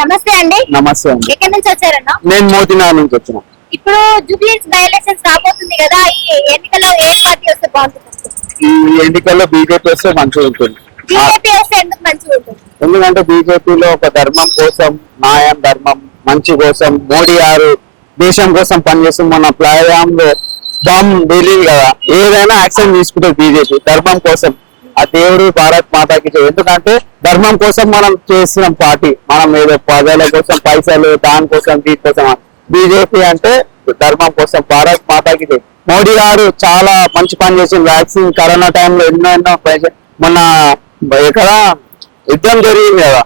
నమస్తే అండి. నమస్తే అండి. ఎక్కడి నుంచి వచ్చారన్నా? నేను మోతినగర్ నుంచి వచ్చిన. ఇప్పుడు జూబ్లీహిల్స్ బై ఎలక్షన్స్ రాబోతుంది కదా, ఈ ఎన్నికల్లో ఏ పార్టీ వస్తే బాగుంటుంది? ఈ ఎన్నికల్లో బీజేపీ వస్తే మంచిగా ఉంటుంది. బీజేపీ వస్తే ఎందుకు మంచిగా ఉంటుంది? ఎందుకంటే బీజేపీలో ఒక ధర్మం కోసం, న్యాయం, ధర్మం, మంచి కోసం మోడీ గారు దేశం కోసం పనిచేసి మన ప్లాట్ఫామ్ లో బాంబ్ ఢిల్లీ కదా, ఏదైనా యాక్షన్ తీసుకుంటుంది బీజేపీ ధర్మం కోసం. ఆ దేవుడు భారత్ మాతాకి జై. ఎందుకంటే ధర్మం కోసం మనం చేసిన పార్టీ, మనం ఏదో ప్రజల కోసం పైసలు దానికోసం దీనికోసం. బీజేపీ అంటే ధర్మం కోసం, భారత్ మాతాకి జై. మోడీ గారు చాలా మంచి పని చేసిన, వ్యాక్సిన్ కరోనా టైంలో ఎన్నో మొన్న ఇక్కడ యుద్ధం జరిగింది కదా,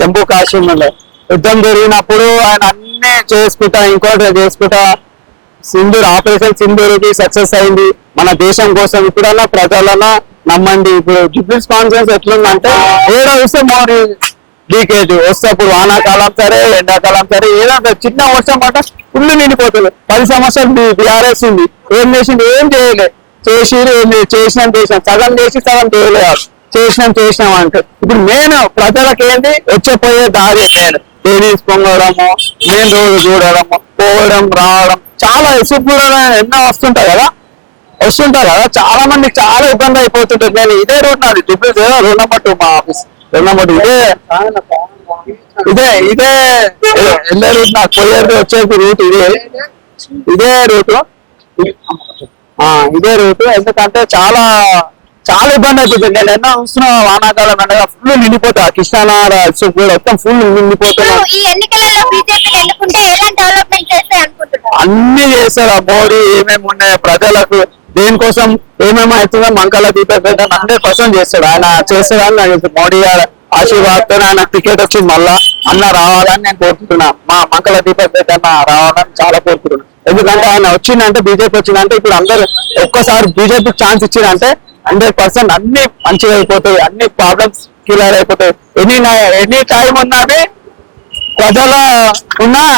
జమ్మూ కాశ్మీర్ యుద్ధం జరిగినప్పుడు ఆయన అన్ని చేసుకుంటా ఇంకోటి చేసుకుంటా ఆపరేషన్ సింధూర్కి సక్సెస్ అయింది మన దేశం కోసం. ఇప్పుడన్నా ప్రజలన్నా నమ్మండి. ఇప్పుడు జూబ్లీహిల్స్ కాన్ఫరెన్స్ ఎట్లుందంటే ఏదో వస్తే మోడీ లీకేజ్ వస్తే అప్పుడు వానాకాలం సరే ఎండాకాలం సరే ఏదో చిన్న వర్షం మాట ఫుల్ నిండిపోతుంది. 10 సంవత్సరాలు బీఆర్ఎస్ ఉంది, ఏం చేసింది? ఏం చేయలే. చేసినాం సగం చేసి సగం చేయలేదు. చేసినాం అంటే ఇప్పుడు మెయిన్ ప్రజలకు ఏంటి, వచ్చేపోయే దారి మెయిన్ టెన్నిస్ పొంగడము, మెయిన్ రోడ్డు చూడడము, పోవడం రావడం చాలా ఎసుపు ఎన్నో వస్తుంటాయి కదా చాలా మందికి చాలా ఇబ్బంది అయిపోతుంటది. నేను ఇదే రూట్ నాది జూబ్లీహిల్స్ 2 నెంబర్ 2 మా ఆఫీస్ 2 నెంబర్ 2 ఇదే వెళ్ళే రూట్, నాకు పోయేది వచ్చేది రూట్ ఇదే రూట్. ఎందుకంటే చాలా ఇబ్బంది అవుతుంది. నేను ఎన్నో చూస్తున్నా వానాకాలం అనగా ఫుల్ నిండిపోతా, కృష్ణానగర్ కూడా మొత్తం ఫుల్ నిండిపోతున్నా. ఈ ఎన్నికలలో బీజేపీ ఎన్నుకుంటే ఎలాంటి డెవలప్మెంట్ చేస్తాయి అనుకుంటున్నారు? అన్ని చేస్తారు. ఆ మోడీ ఏమేమి ఉన్నాయి ప్రజలకు దేనికోసం ఏమేమి అవుతుందో మంకల దీపక్ 100% చేస్తాడు. ఆయన చేస్తాడని నాకు మోడీ గారు ఆశీర్వాదంతో ఆయన టికెట్ వచ్చింది. మళ్ళా అన్న రావాలని నేను కోరుకుంటున్నా. మా మంకల దీపక్ అన్న రావాలని చాలా కోరుకుంటున్నాను. ఎందుకంటే ఆయన వచ్చిందంటే, బీజేపీ వచ్చిందంటే ఇప్పుడు అందరూ ఒక్కసారి బీజేపీకి ఛాన్స్ ఇచ్చిందంటే 100% అన్ని మంచిగా అయిపోతాయి, అన్ని ప్రాబ్లమ్స్ క్లియర్ అయిపోతాయి. ఎనీ టైం ఉన్నది ప్రజల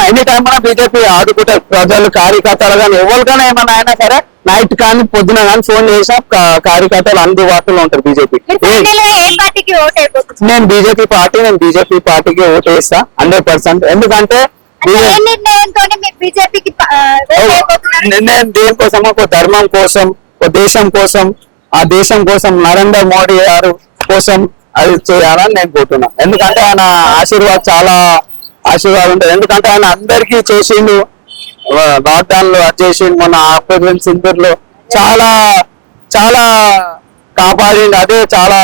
ఎనీ టైం ఉన్నా బీజేపీ ఆదుకుంటారు. ప్రజలు కార్యకర్తలు కానీ ఎవరికైనా ఏమన్నా అయినా సరే నైట్ కానీ పొద్దున కానీ ఫోన్ చేసినా కార్యకర్తలు అందుబాటులో ఉంటారు బీజేపీ. నేను బీజేపీ పార్టీకి ఓటు వేస్తా 100%. ఎందుకంటే నేను దేనికోసం, ఒక ధర్మం కోసం, ఒక దేశం కోసం, ఆ దేశం కోసం నరేంద్ర మోడీ గారు కోసం అది చేయాలని నేను కోరుతున్నా. ఎందుకంటే ఆయన చాలా ఆశీర్వాదం ఉంటుంది. ఎందుకంటే ఆయన అందరికీ చేసిండు, లాక్డౌన్ లో చేసిండు, మన ఆపరేషన్ సింధూర్ లో చాలా కాపాడిండు. అదే చాలా